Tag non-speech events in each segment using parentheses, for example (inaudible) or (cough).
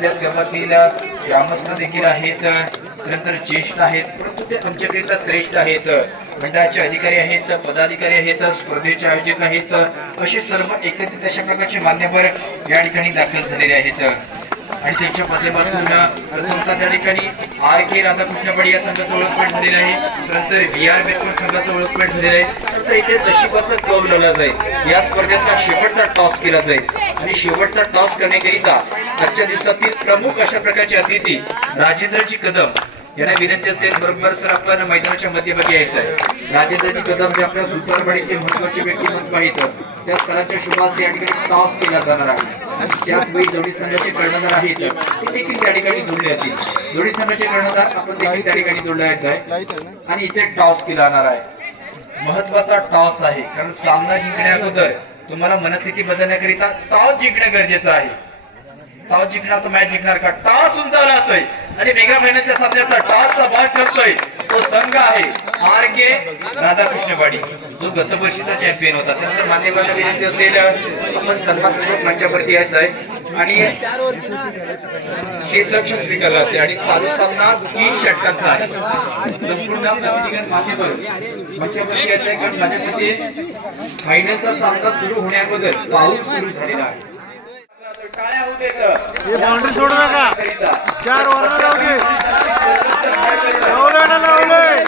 आपल्या गावातील ग्रामस्थ देखील आहेत. नंतर ज्येष्ठ आहेत. परंतु ते आमच्याकरिता श्रेष्ठ आहेत. मंडळाचे अधिकारी आहेत पदाधिकारी आहेत स्पर्धेचे आयोजक आहेत. असे सर्व एकत्रित अशा प्रकारचे मान्यवर या ठिकाणी दाखल झालेले आहेत. आणि त्यांच्या माध्यमातून प्रथमतः त्या ठिकाणी आर के राधाकृष्ण बडी या संघाचं ओळखपट झालेलं आहे. नंतर व्ही आर बेतपूर संघाचं ओळखपट झालेलं आहे. तर इथे नशिबाचा कव लावला जाईल. या स्पर्धेचा शेवटचा टॉस केला जाईल. आणि शेवटचा टॉस करण्याकरिता आजच्या दिवसातील प्रमुख अशा प्रकारचे अतिथी राजेंद्रजी कदम यांना विनंती असेल बरोबर सर आपण मैदानाच्या मध्यभागी यायचं आहे. राजेंद्रजी कदम जे आपल्या सुतारवाडीचे महत्त्वाचे व्यक्तिमत्व आहेत त्या स्तराच्या शुभास या ठिकाणी टॉस केला जाणार आहे. त्याच वेळी जोडी संघाचे कर्णधार आहेत. ते देखील त्या ठिकाणी जोडले जातील. जोडी संघाचे कर्णधार आपण देखील त्या ठिकाणी जोडले आहे. आणि इथे टॉस केला जाणार आहे. महत्त्वाचा टॉस आहे. कारण सामना जिंकण्या अगोदर तुम्हाला मनस्थिती बदलण्याकरिता टॉस जिंकणं गरजेचं आहे. टॉस जिंकणार तर मॅच जिंकणार का? टॉस उंचावला असतोय आणि मेगा महिन्याच्या सामन्याचा टॉसचा बॉल ठरतोय. तो संघ आहे आर के राधाकृष्णवाडी. जो गत वर्षीचा चॅम्पियन होता. त्यानंतर मान्यवर विनंती असेल आपण सन्मानपूर्वक मंचावरती यायचं आहे. आणि क्षेत्ररक्षण स्वीकारला. जाते आणि चालू सामना तीन षटकांचा आहे. संपूर्ण मान्यवर. मंचावरती यायचं आहे. कारण माझ्यामध्ये फायनलचा सामना सुरू होण्याबद्दल पाऊस सुरू झालेला आहे. हे बाउंड्री सोडू नका. चार वरण जाऊ दे. लावलंय ना लावलंय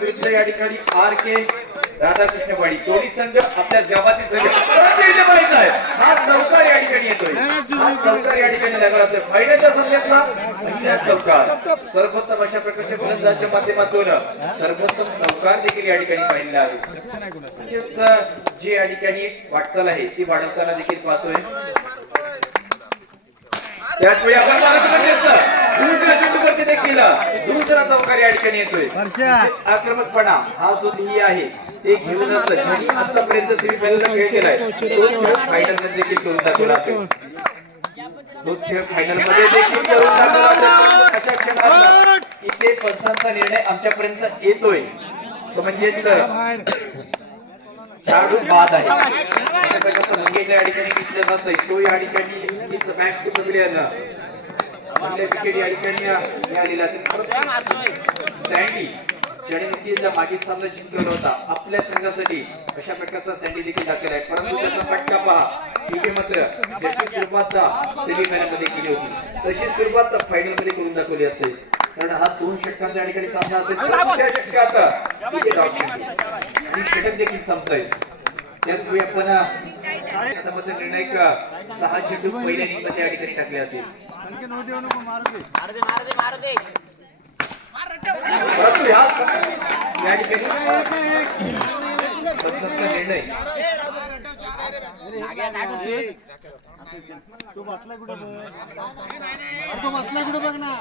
विरुद्ध या ठिकाणी आर के राधाकृष्णवाडी दोन्ही संघ आपल्या आहे. हा चौकार या ठिकाणी येतोय. चौकार या ठिकाणी लागला असतोय फायनलच्या सामन्यातला पहिला चौकार सर्वोत्तम अशा प्रकारच्या माध्यमातून सर्वोत्तम चौकार देखील या ठिकाणी पाहिलेला आहे. म्हणजेच जी या ठिकाणी वाटचाल आहे ती वाढवताना देखील पाहतोय. त्याचवेळी आपण चेंडूवरती देखील दुसरा चौकार या ठिकाणी येतोय. आक्रमकपणा हा जो ध्येय आहे. ते ज्यांनी आतापर्यंत सेमीफायनलचा खेळ केलाय. तोच खेळ फायनलमध्ये देखील करून दाखवला तोच खेळ फायनलमध्ये देखील करून दाखवला. अशा इथे पंचांचा निर्णय आमच्यापर्यंत येतोय. तो म्हणजेच खेळाडू बाद आहे. या ठिकाणी घेतलं जातंय तो या ठिकाणी इथं बॅक टू विकेट या ठिकाणी मिळालेला सँडी ज्याने नक्कीच मागील सामना जिंकलेला होता. आपल्या संघासाठी अशा प्रकारचा सँडी देखील दाखल आहे. परंतु त्याचा फटका पहा. तिथे मात्र जशी सुरुवात सेमीफायनलमध्ये केली होती. तशी सुरुवात फायनलमध्ये करून दाखवली असते. कारण हा दोन षटकांचा या ठिकाणी सामना असेल. चौथ्या षटकात आणि षटक देखील संपतंय. त्याचवेळी आपण त्यामध्ये निर्णायक सहा चेंडू पहिल्या इनिंगमध्ये या ठिकाणी टाकले जातील. परंतु या या ठिकाणी पंचांचा निर्णय तो बसलाय कुठं तो बसलाय कुठं बघ ना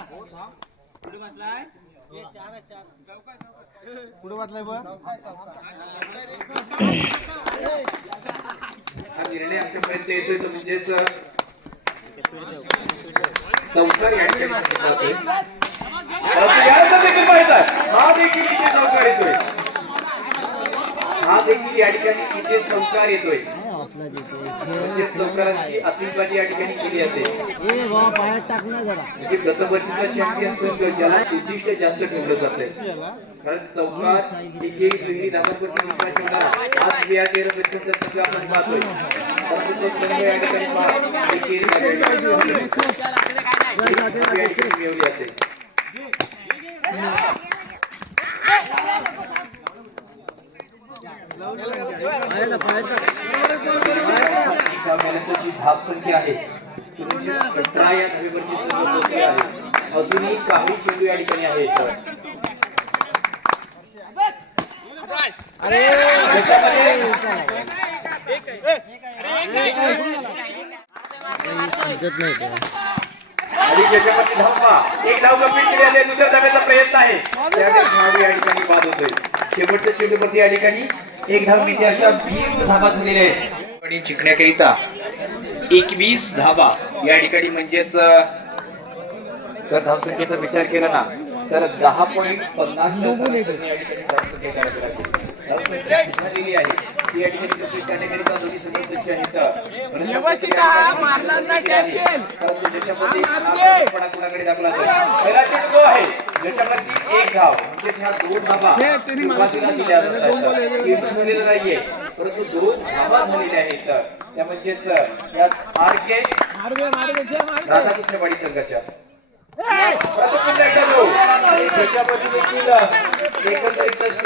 कुठे बसलाय कुठे बसलाय बघ हा निर्णय आमच्यापर्यंत येतोय तो म्हणजेच चौकार या ठिकाणी हा देखील या ठिकाणी इथे चौकार येतोय चौकारांची या ठिकाणी केली जाते गतवर्षीचा चॅम्पियन संघ ज्याला उद्दिष्ट जास्त ठेवलं जाते कारण चौकात एक एक आज या तेरा संघ आपण पाहतोय. परंतु संख्या आहे सतरा या धावेवरची आहे अजूनही काही चेंडू या ठिकाणी आहेत समजत नाही एक कंप्लीट दुसऱ्या प्रयत्न आहे या ठिकाणी बाद होतोय शेवटच्या चेंडूवरती या ठिकाणी एक धाव मिळते अशा वीस धाबा झालेल्या आहेत आणि जिंकण्याकरिता एकवीस धाबा या ठिकाणी म्हणजेच जर धावसंख्येचा विचार केला ना तर दहा पॉईंट पन्नास धावसंख्या धावसंख्या झालेली आहे या ठिकाणी दोन्ही आहेत परंतु परंतु त्याच्यामध्ये आक्रमकपणा कुणाकडे दाखला जातो पहिला चेंडू जो आहे ज्याच्यामध्ये एक धाव म्हणजे ह्या दोन धावा सुरुवातीला दिल्या जातात चेंडू झालेला नाहीये परंतु दोन धावा झालेल्या आहेत त्या म्हणजेच यात आर के राधाकृष्णवाडी संघाच्या. त्याच्यामध्ये देखील एकंदरीतच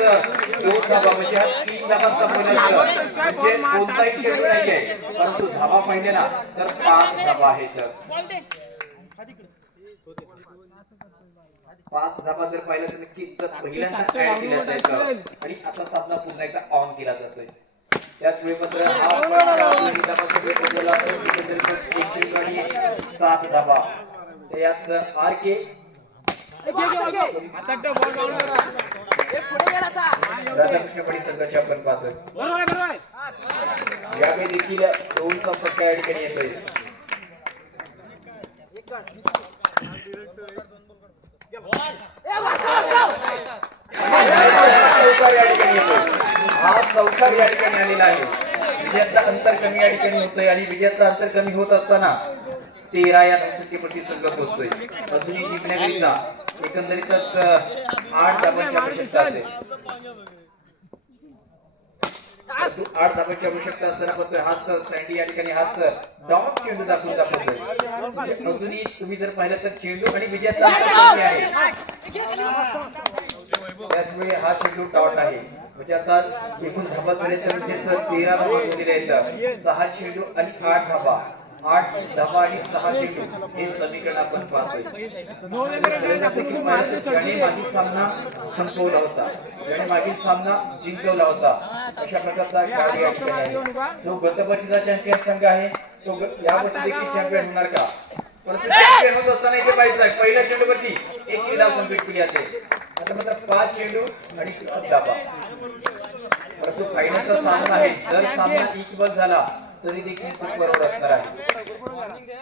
दोन म्हणजे हा तीन म्हणजे कोणताही परंतु धाबा पाहिजे ना तर पाच धावा. आहेत पाच धाबा जर पाहिलं तर नक्कीच पहिल्यांदा ऍड जायचं आणि आता सामना पुन्हा एकदा ऑन केला जातोय त्याच वेळेपत्र हा सात धाबा तर यात आर के राधाकृष्णवाडी आपण पाहतोय. यावेळी देखील या ठिकाणी येतोय. हा चौकार या ठिकाणी आलेला आहे. विजयातला अंतर कमी या ठिकाणी होतोय आणि विजयाचं अंतर कमी होत असताना तेरा या धावसंख्येवरती संघ पोहोचतोय. अजूनही जिंकण्याकरिता एकंदरीतच आठ धावांची आवश्यकता असेल. आठ धाबांची आवश्यकता असताना फक्त हाच सँडी या ठिकाणी हाच डॉट चेंडू दाखवून दाखवतोय. अजूनही तुम्ही जर पाहिलं तर चेंडू आणि विजयाचा आहे. त्याचवेळी हा चेंडू डॉट आहे. म्हणजे आता एकूण धाबापर्यंत पर्यंत तेरा धाबा दिलेल्या आहेत. सहा चेंडू आणि आठ धाबा. आठ दहा आणि सहा चेंडू हे समीकरण आपण पाहतोय. ज्याने मागील सामना संपवला होता ज्याने मागील सामना जिंकवला होता अशा प्रकारचा खेळाडू या ठिकाणी आहे. जो गत चॅम्पियन संघ आहे. तो ग- यावर्षी देखील चॅम्पियन होणार का? चॅम्पियन होत असताना इथे पाहिजे पहिल्या चेंडूवरती एक किल्ला कंप्लीट केली जाते आता मात्र पाच चेंडू आणि दाबा. परंतु फायनलचा सामना आहे. जर सामना इक्वल झाला तरी देखील सुपरवर असणार आहे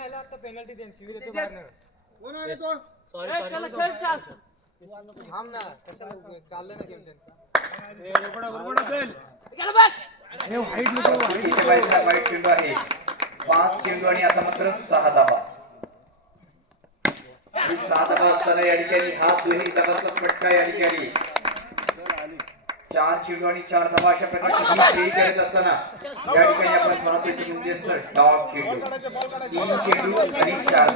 वाईट चेंडू आहे पाच चेंडू आणि आता मात्र सहा धाबा सहा धाबा असताना या ठिकाणी हा दुहेरी धाबाचा फटका या ठिकाणी. चार चेंडू आणि चार धाबा अशा प्रकारची ही खेळी करत असताना या ठिकाणी आपण म्हणजे टॉप चेंडू तीन चेंडू आणि चार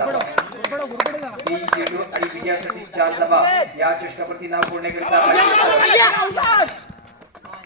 तीन चेंडू आणि विजयासाठी चार धाबा या चषकावरती नाव कोरण्याकरिता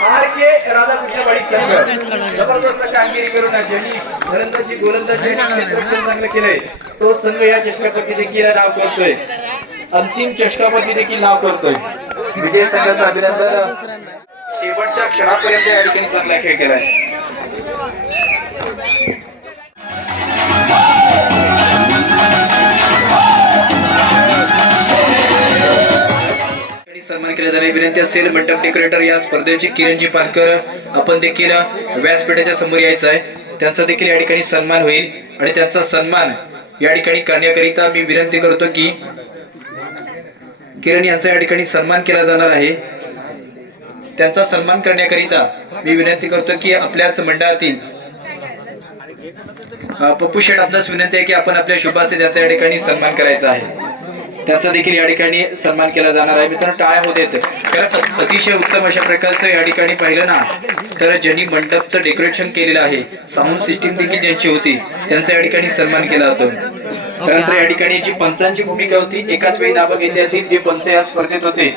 मात्र यावर्षी देखील याच जबरदस्त कामगिरी करून ज्यांनी गोलंदाजी चांगलं केलंय. तो संघ या चषकापती देखील नाव करतोय. अंतिम चषकामध्ये देखील नाव करतोय. विजय संघाचं अभिनंदन. शेवटच्या क्षणापर्यंत या ठिकाणी चांगला खेळ केलाय. ठिकाणी केले जाणे विनंती असेल मंडप डेकोरेटर या स्पर्धेची किरणजी पालकर आपण देखील व्यासपीठाच्या समोर यायचं आहे. त्यांचा देखील या ठिकाणी सन्मान होईल आणि त्यांचा सन्मान या ठिकाणी करण्याकरिता मी विनंती करतो की किरण यांचा या ठिकाणी सन्मान केला जाणार आहे. त्यांचा सन्मान करण्याकरिता मी विनंती करतो की आपल्याच मंडळातील पप्पू शेठ आपल्यास विनंती आहे की आपण आपल्या शुभाचे ज्याचा या ठिकाणी सन्मान करायचा आहे. त्याचा देखील या ठिकाणी सन्मान केला जाणार आहे. मित्रांनो टाळ्या होत आहेत खरंच अतिशय उत्तम अशा प्रकारचं या ठिकाणी पाहिलं ना तर ज्यांनी मंडपचं डेकोरेशन केलेलं आहे साऊंड सिस्टीम देखील ज्यांची होती त्यांचा या ठिकाणी सन्मान केला जातो. त्यानंतर या ठिकाणी जी पंचांची भूमिका होती एकाच वेळी नावं घेतली जातील जे पंच या स्पर्धेत होते.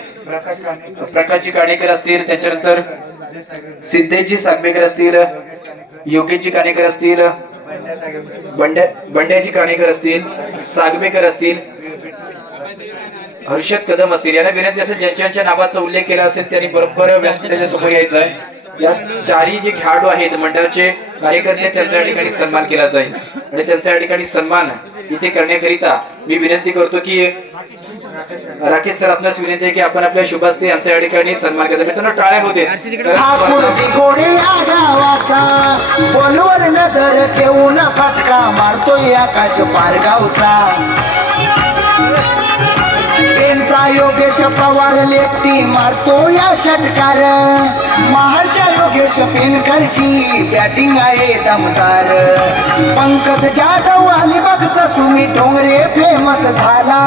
प्रकाशजी काणेकर असतील त्याच्यानंतर सिद्धेशजी सागवेकर असतील योगेशजी काणेकर असतील बंड्या बंड्याजी काणेकर असतील सागवेकर असतील हर्षद कदम असतील. यांना विनंती असेल ज्यांच्या ज्यांच्या नावाचा उल्लेख केला असेल त्यांनी बरोबर व्यासपीठाच्या समोर यायचं आहे. या चारही जे खेळाडू आहेत मंडळाचे कार्यकर्ते त्यांचा या ठिकाणी सन्मान केला जाईल. आणि त्यांचा या ठिकाणी सन्मान इथे करण्याकरिता मी विनंती करतो की राकेश सर आपल्यास विनंती आहे की आपण आपल्या शुभास्ते यांचा या ठिकाणी सन्मान केला मित्रांनो टाळ्या होते बोलवर नजर ठेवून फटका मारतोय आकाश पारगावचा. त्यांचा योगेश पवार लेफ्टी मारतो या षटकार. महाडच्या योगेश पेनकरची बॅटिंग आहे दमदार. पंकज जाधव अलिबागचा सुमी डोंगरे फेमस झाला.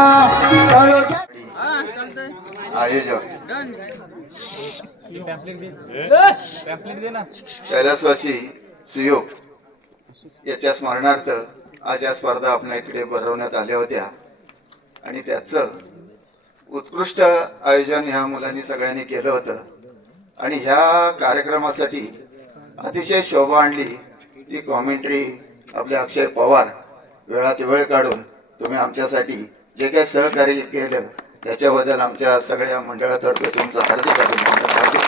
कैलासवासी सुयोग. याच्या स्मरणार्थ आज या स्पर्धा आपल्या इकडे भरवण्यात आल्या होत्या. आणि त्याचं उत्कृष्ट आयोजन ह्या मुलांनी सगळ्यांनी केलं होतं. आणि ह्या कार्यक्रमासाठी अतिशय शोभा आणली ती कॉमेंट्री आपले अक्षय पवार वेळात वेळ काढून तुम्ही आमच्यासाठी जे काही सहकार्य केलं त्याच्याबद्दल आमच्या सगळ्या मंडळातर्फे तुमचं हार्दिक अभिनंदन. हार्दिक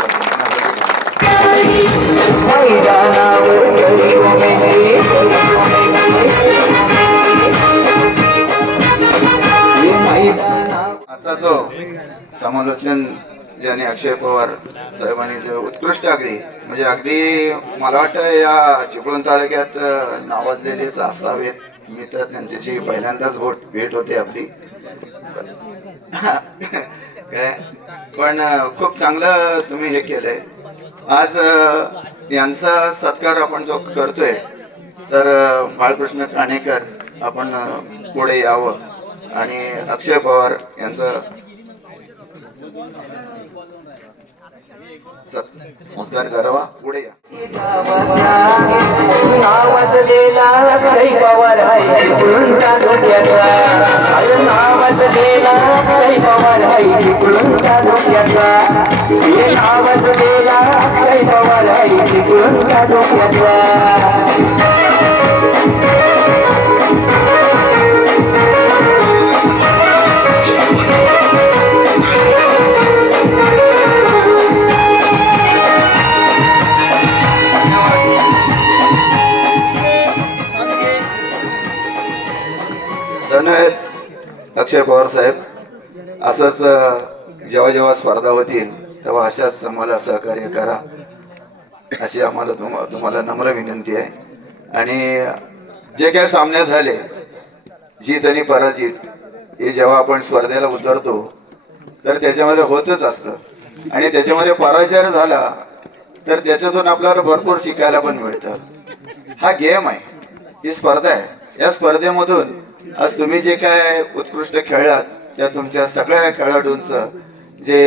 आजचा जो समालोचन ज्याने अक्षय पवार साहेबांनी जो उत्कृष्ट अगदी म्हणजे अगदी मला वाटतं या चिपळूण तालुक्यात नावाजलेलेच असावेत. मी तर त्यांच्याशी पहिल्यांदाच भोट भेट होते आपली. (laughs) काय? पण खूप चांगलं तुम्ही हे केलंय. आज यांचा सत्कार आपण जो करतोय तर बाळकृष्ण काणेकर आपण पुढे यावं. आणि अक्षय पवार यांचं मतदान करावा. पुढे या. अक्षय पवार साहेब असंच जेव्हा जेव्हा स्पर्धा होतील तेव्हा अशाच आम्हाला सहकार्य करा. अशी आम्हाला तुम्हाला नम्र विनंती आहे. आणि जे काय सामने झाले जीत आणि पराजित हे जेव्हा आपण स्पर्धेला उतरतो तर त्याच्यामध्ये होतच असतं. आणि त्याच्यामध्ये पराजय झाला तर त्याच्यातून आपल्याला भरपूर शिकायला पण मिळतं. हा गेम आहे. ही स्पर्धा आहे. या स्पर्धेमधून आज तुम्ही जे काय उत्कृष्ट खेळलात त्या तुमच्या सगळ्या खेळाडूंचं जे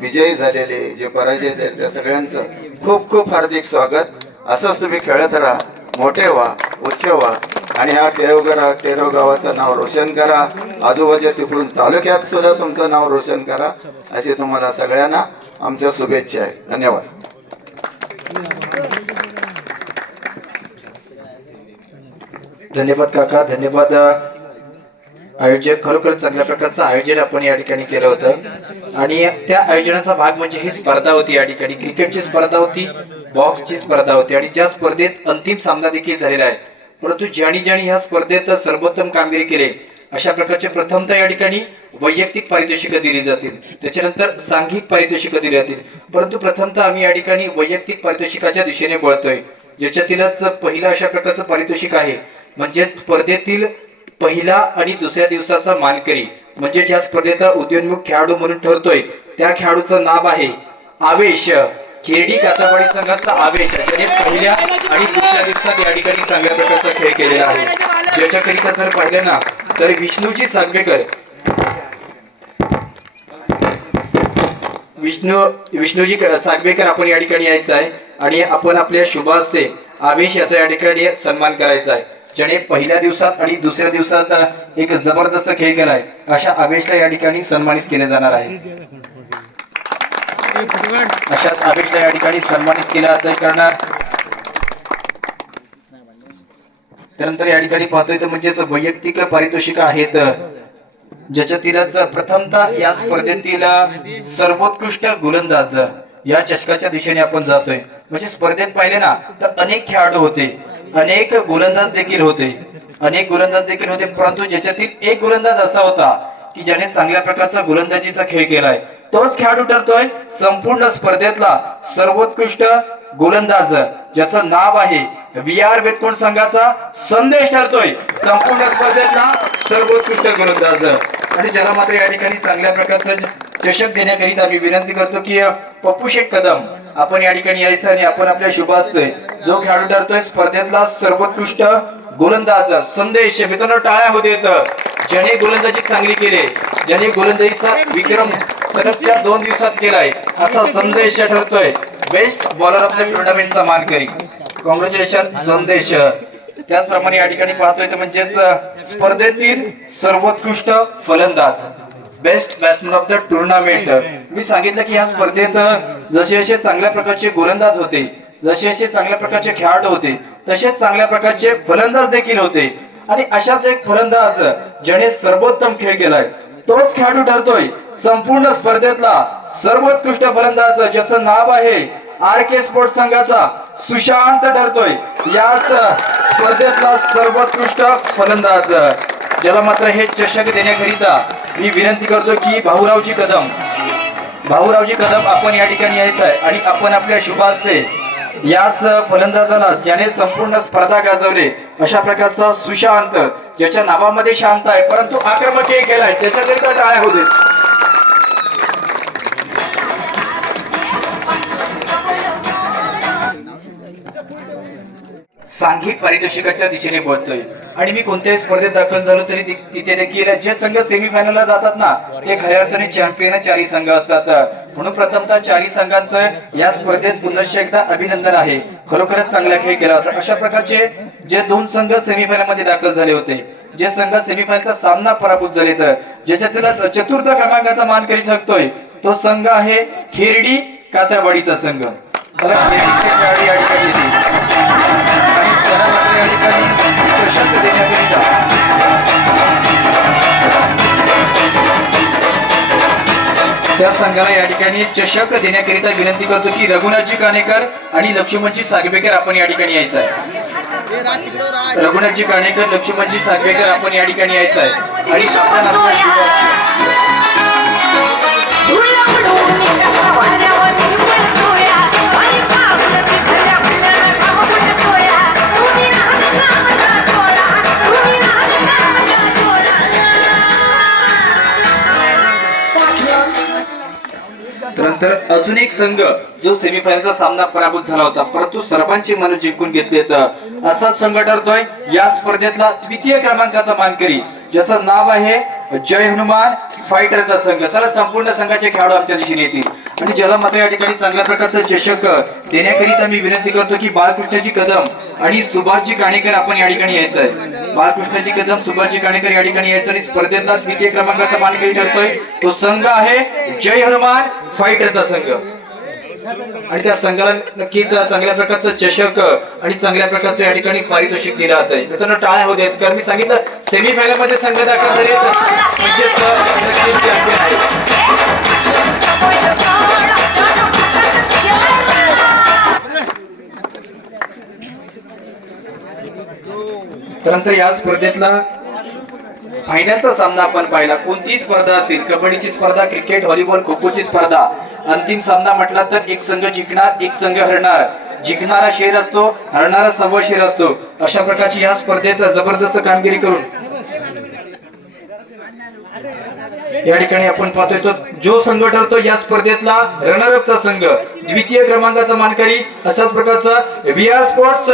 विजयी झालेले जे पराजय झाले त्या सगळ्यांचं खूप खूप हार्दिक स्वागत. असंच तुम्ही खेळत राहा मोठे व्हा उच्च व्हा. आणि हा टेरोगरा टेरो गावाचं नाव रोशन करा. आजूबाजूच्या तिकडून तालुक्यात सुद्धा तुमचं नाव रोशन करा अशी तुम्हाला सगळ्यांना आमच्या शुभेच्छा आहे. धन्यवाद. धन्यवाद काका धन्यवाद आयोजन खरोखर चांगल्या प्रकारचं आयोजन आपण या ठिकाणी केलं होतं. आणि त्या आयोजनाचा भाग म्हणजे ही स्पर्धा होती या ठिकाणी. क्रिकेटची स्पर्धा होती बॉक्सची स्पर्धा होती आणि त्या स्पर्धेत अंतिम सामना देखील झालेला आहे. परंतु ज्याणी ज्याणी ह्या स्पर्धेत सर्वोत्तम कामगिरी केली अशा प्रकारचे प्रथमतः या ठिकाणी वैयक्तिक पारितोषिक दिली जातील. त्याच्यानंतर सांघिक पारितोषिक दिली जातील. परंतु प्रथमतः आम्ही या ठिकाणी वैयक्तिक पारितोषिकाच्या दिशेने वळतोय. ज्याच्यातीलच पहिलं अशा प्रकारचं पारितोषिक आहे. म्हणजेच स्पर्धेतील पहिला आणि दुसऱ्या दिवसाचा मानकरी म्हणजे ज्या स्पर्धेचा उद्योन्मुख खेळाडू म्हणून ठरतोय. त्या खेळाडूचं नाव आहे आवेश. खेडी काचावाडी संघाचा आवेश ज्याने पहिल्या आणि दुसऱ्या दिवसात या ठिकाणी चांगल्या प्रकारचा खेळ केलेला आहे. ज्याच्याकरिता जर पाहिलं ना तर विष्णूजी सांगेकर. विष्णू विष्णूजी सागवेकर आपण या ठिकाणी यायचं आहे आणि आपण आपल्या शुभ हस्ते आवेश याचा या ठिकाणी सन्मान करायचा आहे. ज्याने पहिल्या दिवसात आणि दुसऱ्या दिवसात एक जबरदस्त खेळ केलाय अशा आवेशला या ठिकाणी सन्मानित केले जाणार आहे. अशाच आवेशला या ठिकाणी सन्मानित केला जातं कारण त्यानंतर या ठिकाणी पाहतोय तर म्हणजेच वैयक्तिक पारितोषिक आहेत. ज्याच्यातीलच प्रथमतः या स्पर्धेतील सर्वोत्कृष्ट गोलंदाज या चषकाच्या दिशेने आपण जातोय. म्हणजे स्पर्धेत पाहिले ना तर अनेक खेळाडू होते. अनेक गोलंदाज देखील होते. अनेक गोलंदाज देखील होते परंतु ज्याच्यातील एक गोलंदाज असा होता की ज्याने चांगल्या प्रकारचा गोलंदाजीचा खेळ केलाय. तोच खेळाडू ठरतोय संपूर्ण स्पर्धेतला सर्वोत्कृष्ट गोलंदाज ज्याचं नाव आहे व्ही आर बेतकोण संघाचा संदेश ठरतोय. संपूर्ण स्पर्धेतला सर्वोत्कृष्ट गोलंदाज. आणि ज्याला मात्र या ठिकाणी चांगल्या प्रकारचं चषक देण्याकरिता आम्ही विनंती करतो की पप्पू शेख कदम. आपण या ठिकाणी यायचं आणि आपण आपल्या शुभ असतोय जो खेळाडू ठरतोय स्पर्धेतला सर्वोत्कृष्ट गोलंदाज. संदेश मित्रांनो टाळ्या होते ज्याने गोलंदाजी चांगली केली ज्याने गोलंदाजीचा विक्रम सलगच्या दोन दिवसात केलाय असा संदेश ठरतोय. बेस्ट बॉलर ऑफ द टुर्नामेंटचा मानकरी. कॉंग्रॅच्युलेशन संदेश. त्याचप्रमाणे या ठिकाणी पाहतोय तर म्हणजेच स्पर्धेतील सर्वोत्कृष्ट फलंदाज. Best batsman of the tournament मी सांगितलं की या स्पर्धेत जसे जसे चांगल्या प्रकारचे गोलंदाज होते जसे जसे चांगल्या प्रकारचे खेळाडू होते तसेच चांगल्या प्रकारचे फलंदाज देखील होते. आणि अशाच एक फलंदाज ज्याने सर्वोत्तम खेळ केलाय तोच खेळाडू ठरतोय. संपूर्ण स्पर्धेतला सर्वोत्कृष्ट फलंदाज ज्याचं नाव आहे आर के स्पोर्ट्स संघाचा सुशांत ठरतोय. याच स्पर्धेतला सर्वोत्कृष्ट फलंदाज ज्याला मात्र हे चषक देण्याकरिता मी विनंती करतो की भाऊरावजी कदम भाऊरावजी कदम आपण या ठिकाणी यायचं आहे आणि आपण आपल्या शुभास्ते याच फलंदाजाला ज्याने संपूर्ण स्पर्धा गाजवले अशा प्रकारचा सुशांत ज्याच्या नावामध्ये शांत आहे परंतु आक्रमक केलाय त्याच्याकरिता टाळ्या होते सांघिक पारितोषिकाच्या दिशेने बोलतोय आणि मी कोणत्याही स्पर्धेत दाखल झालो तरी तिथे देखील जे संघ सेमीफायनलला जातात ना ते खऱ्या अर्थाने चॅम्पियन चारही संघ असतात. म्हणून प्रथमतः चारही संघांचं या स्पर्धेत पुनश्च एकदा अभिनंदन आहे. खरोखरच चांगला खेळ केला होता. अशा प्रकारचे जे दोन संघ सेमीफायनलमध्ये दाखल झाले होते जे संघ सेमीफायनलचा सामना पराभूत झाले तर ज्याच्यात चतुर्थ क्रमांकाचा मान करी शकतोय तो संघ आहे खेरडी कात्यावाडीचा संघ. खेळाडू देण्याकरिता त्या संघाला या ठिकाणी चषक देण्याकरिता विनंती करतो की रघुनाथजी काणेकर आणि लक्ष्मणजी सागवेकर आपण या ठिकाणी यायचं आहे. रघुनाथजी काणेकर लक्ष्मणजी सागवेकर आपण या ठिकाणी यायचं आहे. आणि अजून एक संघ जो सेमीफायनलचा सामना पराभूत झाला होता. परंतु सर्वांची मन जिंकून घेतले तर. असाच संघ ठरतोय. या स्पर्धेतला द्वितीय क्रमांकाचा मानकरी ज्याचं नाव आहे जय हनुमान फायटरचा संघ. चला संपूर्ण संघाचे खेळाडू आमच्या दिशेने येतील. आणि ज्याला मात्र या ठिकाणी चांगल्या प्रकारचं चषक देण्याकरिता मी विनंती करतो की बाळकृष्णाची कदम आणि सुभाषजी काणेकर आपण या ठिकाणी यायचं आहे. बाळकृष्णजी कदम सुभाषजी काणेकर या ठिकाणी यायचं आणि स्पर्धेतला द्वितीय क्रमांकाचा मानकरी ठरतोय. तो संघ आहे जय हनुमान फायटरचा संघ. आणि त्या संघाला नक्कीच चांगल्या प्रकारचं चषक आणि चांगल्या प्रकारचं या ठिकाणी पारितोषिक दिलं जात आहे मित्रांनो टाळ्या होत आहेत कारण मी सांगितलं सेमीफायनलमध्ये संघ दाखल झाले त्यानंतर या स्पर्धेतला फायनलचा सामना आपण पाहिला. कोणती स्पर्धा असेल? कबड्डीची स्पर्धा क्रिकेट व्हॉलीबॉल खो खोची स्पर्धा. अंतिम सामना म्हटला तर एक संघ जिंकणार एक संघ हरणार. जिंकणारा शेर असतो हरणारा सव्वा शेर असतो. अशा प्रकारची या स्पर्धेत जबरदस्त कामगिरी करून या ठिकाणी आपण पाहतोय तो जो संघ ठरतो या स्पर्धेतला रनरअपचा संघ द्वितीय क्रमांकाचा मानकरी अशाच प्रकारचा व्ही आर स्पोर्ट्स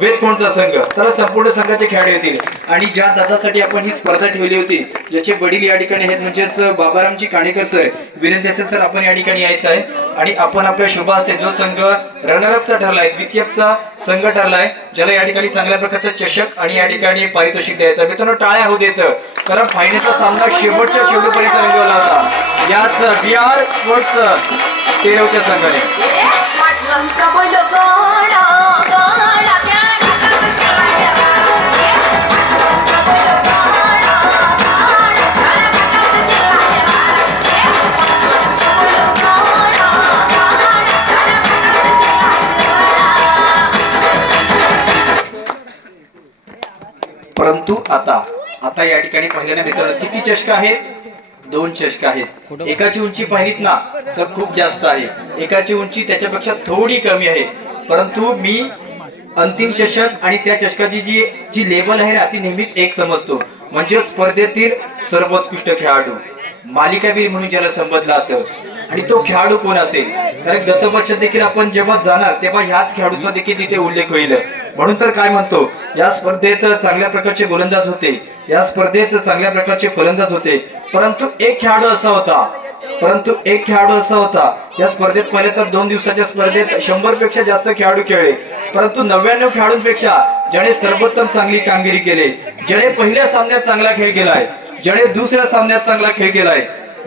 वेदकोणचा संघ? चला संपूर्ण संघाचे खेळाडू येतील. आणि ज्या दादासाठी आपण ही स्पर्धा ठेवली होती ज्याचे वडील या ठिकाणी आहेत म्हणजेच बाबारामजी काणेकर सर विनंती असेल सर आपण या ठिकाणी यायचं आहे. आणि आपण आपल्या शुभ असते जो संघ रनरअपचा ठरलाय द्वितीयचा संघ ठरलाय ज्याला या ठिकाणी चांगल्या प्रकारचा चषक आणि या ठिकाणी पारितोषिक द्यायचं. मित्रांनो टाळ्या होऊ देत. कारण फायनलचा सामना शेवटच्या शेवटपर्यंत रंगवला होता. याच बी आर स्पोर्ट्स तेरवच्या संघाने. परंतु आता आता या ठिकाणी पहिल्याने मित्रांनो किती चषक आहेत दोन चषक आहेत. एकाची उंची पाहिलीत ना तर खूप जास्त आहे. एकाची उंची त्याच्यापेक्षा थोडी कमी आहे. परंतु मी अंतिम चषक आणि त्या चषकाची जी जी लेवल आहे ना ती नेहमीच एक समजतो. म्हणजे स्पर्धेतील सर्वोत्कृष्ट खेळाडू. मालिकावीर म्हणून ज्याला संबोधला तर आणि तो खेळाडू कोण असेल? कारण गतवर्ष देखील आपण जेव्हा जाणार तेव्हा ह्याच खेळाडूचा देखील तिथे उल्लेख होईल. म्हणून तर काय म्हणतो या स्पर्धेत चांगल्या प्रकारचे गोलंदाज होते या स्पर्धेत चांगल्या प्रकारचे फलंदाज होते. परंतु एक खेळाडू असा होता परंतु एक खेळाडू असा होता या स्पर्धेत पहिले तर दोन दिवसाच्या स्पर्धेत शंभरपेक्षा जास्त खेळाडू खेळले. परंतु नव्याण्णव खेळाडूंपेक्षा ज्याने सर्वोत्तम चांगली कामगिरी केली ज्याने पहिल्या सामन्यात चांगला खेळ केलाय ज्याने दुसऱ्या सामन्यात चांगला खेळ केलाय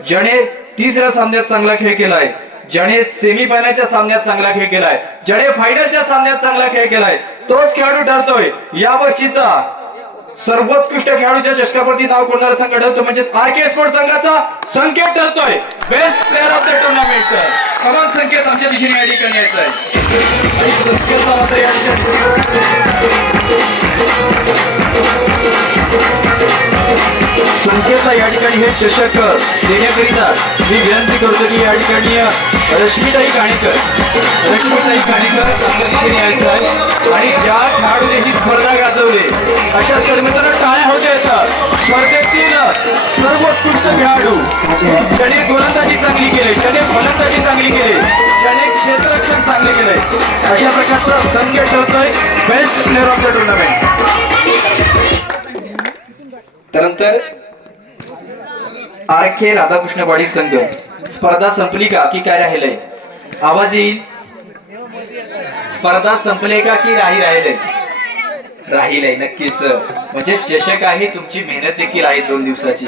ज्याने तिसऱ्या सामन्यात चांगला खेळ केलाय ज्याने सेमी फायनलच्या सामन्यात चांगला खेळ केलाय ज्याने फायनलच्या सामन्यात चांगला खेळ केलाय तोच खेळाडू ठरतोय. या वर्षीचा सर्वोत्कृष्ट खेळाडूच्या चषकावरती नाव कोणणारा संघ ठरतो म्हणजे आर के स्पोर्ट संघाचा संकेत ठरतोय. Best player of the tournament समान संकेत आमच्या दिशेने या ठिकाणी यायचा आहे शीर्षक देण्याकरिता मी विनंती करतो की या ठिकाणी रश्मीताई काणेकर रश्मीताई काणेकर आपल्या दिशेने यायचं आहे आणि ज्या खेळाडूने ही स्पर्धा गाजवली. अशा सर्वत्र टाळ्या होत्या येतात. स्पर्धेतील सर्वोत्कृष्ट खेळाडू त्याने गोलंदाजी चांगली केली त्याने फलंदाजी चांगली केली त्याने क्षेत्ररक्षण चांगले केले अशा प्रकारचा संघ ठरतोय best player of the tournament त्यानंतर आर के राधाकृष्णवाडी संघ. स्पर्धा संपली का? की काय राहिलंय? आवाज. येईल स्पर्धा संपले का की राही राहिलंय? राहिलंय नक्कीच. म्हणजे चषक आहे तुमची मेहनत देखील आहे दोन दिवसाची.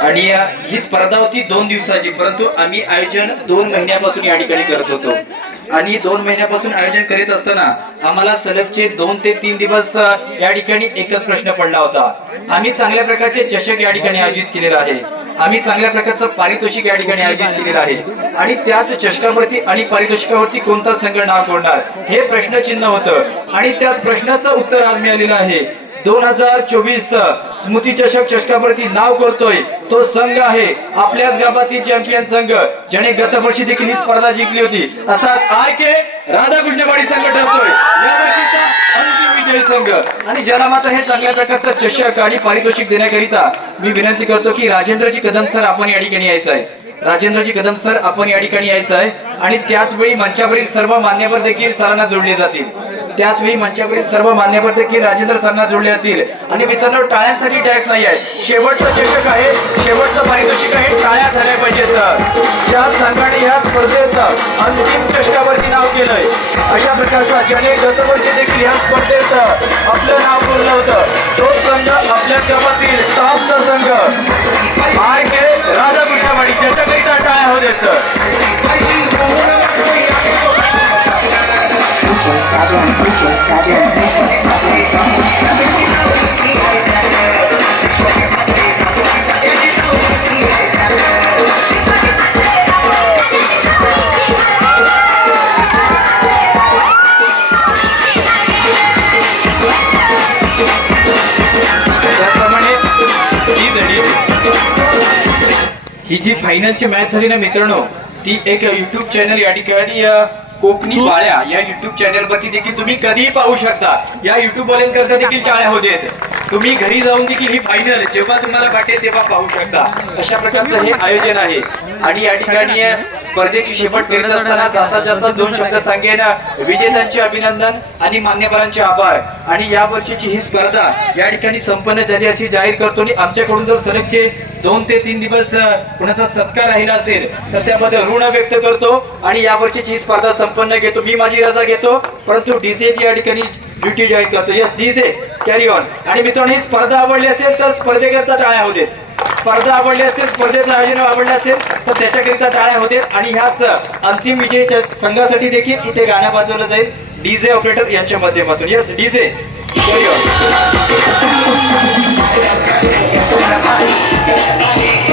आणि ही स्पर्धा होती दोन दिवसाची परंतु आम्ही आयोजन दोन महिन्यापासून या ठिकाणी करत होतो. आणि दोन महिन्यापासून आयोजन करीत असताना आम्हाला सलगचे दोन ते तीन दिवस या ठिकाणी एकच प्रश्न पडला होता. आम्ही चांगल्या प्रकारचे चषक या ठिकाणी आयोजित केलेला आहे. आम्ही चांगल्या प्रकारचं पारितोषिक या ठिकाणी आयोजित केलेलं आहे. आणि त्याच चषकावरती आणि पारितोषिकावरती कोणता संघ नाव कोरणार हे प्रश्नचिन्ह होतं. आणि त्याच प्रश्नाचं उत्तर आज मिळालेलं आहे. दोन हजार चोवीस स्मृती चषक चषकावरती नाव करतोय. तो संघ आहे आपल्याच गावातील चॅम्पियन संघ ज्याने गतवर्षी देखील ही स्पर्धा जिंकली होती. अर्थात आर के राधाकृष्णवाडी संघ ठरतोय. या वर्षीचा अंतिम विजयी संघ. आणि ज्याला मात्र हे चांगल्या प्रकारचं चषक आणि पारितोषिक देण्याकरिता मी विनंती करतो की राजेंद्रजी कदम सर आपण या ठिकाणी यायचं आहे. राजेंद्रजी कदम सर आपण या ठिकाणी यायचं आहे. आणि त्याचवेळी मंचावरील सर्व मान्यवर देखील सरांना जोडले जातील. त्याचवेळी मंचावरील सर्व मान्यवर देखील राजेंद्र सरांना जोडले जातील. आणि मित्रांनो टाळ्यांसाठी टॅक्स नाही आहे. शेवटचं चषक आहे. शेवटचं पारितोषिक आहे. टाळ्या झाल्या पाहिजेत. त्या संघाने या स्पर्धेत अंतिम चषकावरती नाव केलंय अशा प्रकारचा ज्याने गतवर्षी देखील या स्पर्धेत आपलं नाव बोललं होतं. तो संघ आपल्या गावातील टॉपचा संघ. आर के राधाकृष्णवाडी त्याच्याकरिता टाळ्या होत येतं फायनलची मॅच झाली ना मित्रांनो ती एक युट्यूब चॅनल या ठिकाणी कोकणी बाळ्या या युट्यूब चॅनल वरती देखील तुम्ही कधीही पाहू शकता. या युट्यूब वाल्यांकरता देखील टाळ्या होऊ देत तुम्ही घरी जाऊन देखील ही फायनल जेव्हा तुम्हाला वाटेल तेव्हा पाहू शकता. अशा प्रकारचं हे आयोजन आहे. आणि या ठिकाणी स्पर्धेची शेवट करीत असताना जाता जाता दोन शब्द सांगेन. विजेत्यांचे अभिनंदन आणि मान्यवरांचे आभार. आणि या वर्षीची ही स्पर्धा या ठिकाणी संपन्न झाली अशी जाहीर करतो. आणि आमच्याकडून जर सलगचे दोन ते तीन दिवस कुणाचा सत्कार राहिला असेल तर त्यामध्ये ऋण व्यक्त करतो आणि या वर्षीची ही स्पर्धा संपन्न घेतो. मी माझी रजा घेतो परंतु डीजे या ठिकाणी ड्युटी जॉईन करतो. यस डीजे कॅरी ऑन आणि मित्रांनो ही स्पर्धा आवडली असेल तर स्पर्धेकरता टाळ्या होऊ देत. स्पर्धा आवडली असेल स्पर्धेचं आयोजन आवडले असेल तर त्याच्याकरिता टाळ्या होते आणि ह्याच अंतिम विजयीच्या संघासाठी देखील इथे गाणं वाजवलं जाईल डीजे ऑपरेटर यांच्या माध्यमातून. Yes DJ carry on Get a get.